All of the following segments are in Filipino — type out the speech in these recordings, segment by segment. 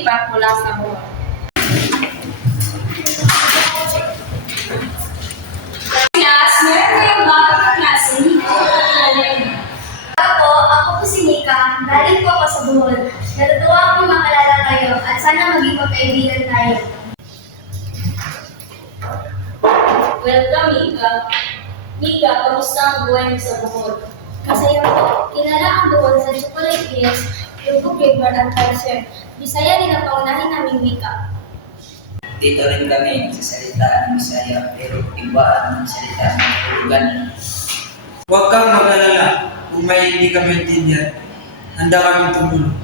lumipat mula sa buwan. Class, meron kayong bagong klase dito at Ako po si Mika. Galing po ako sa Bohol. Natutuwa akong makalala kayo at sana maging magkaibigan tayo. Welcome, Mika. Mika, kamusta ang buhay mo sa Bohol? Masaya po. Kilala ang Bohol sa chocolate hills, Lubog River at Culture. Bisaya din ang paunahin naming Mika. Dito rin kami nagsasalita ng Bisaya pero iba ang salita ng Tulugan. Huwag kang mag-alala kung may hindi ka maintindihan. Handa kaming tumulong.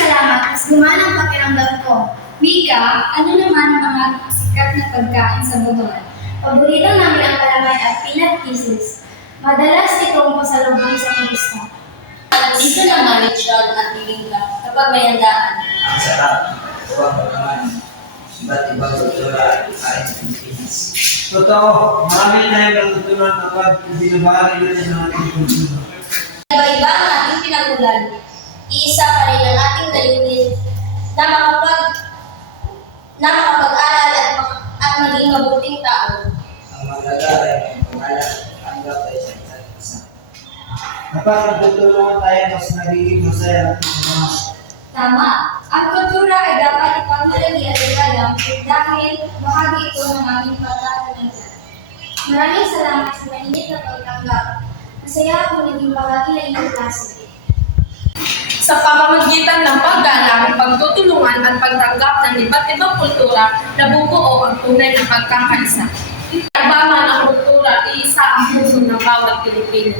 Salamat, mas gumana ang pakiramdam ko. Mika, ano naman ang mga sikat na pagkain sa Bohol? Paborito namin ang kalamay at peanut kisses. Madalas itong pasalubong sa turista. Dito naman, Richard at Lingga, kapag may handaan. Ang sarap, huwag naman. Iba't ibang kultura at kain sa Pilipinas. Totoo, marami tayong natutunan kapag binabahagi natin ang ating kultura. Iba-iba ang ating pinagmulan. Iisa pa rin ang ating layunin na makapag-aral at maging mabuting tao. Ang mahalaga ay ang pangalan at tanggap ay sa isa't isa. Kapag nagtutulungan tayo, mas nagiging masaya ang ating samahan. Tama. Ang kultura ay dapat ipagmalaki at igalang dahil bahagi ito ng aming pagkakaibigan. Maraming salamat sa mainit na pagtanggap. Masaya akong naging bahagi ng iyong klase. Sa pamamagitan ng paggalang, pagtutulungan at pagtanggap ng iba't ibang kultura, nabubuo ang tunay na pagkakaisa. Pagbaman ang kultura, iisa ang puso ng bawat Pilipino.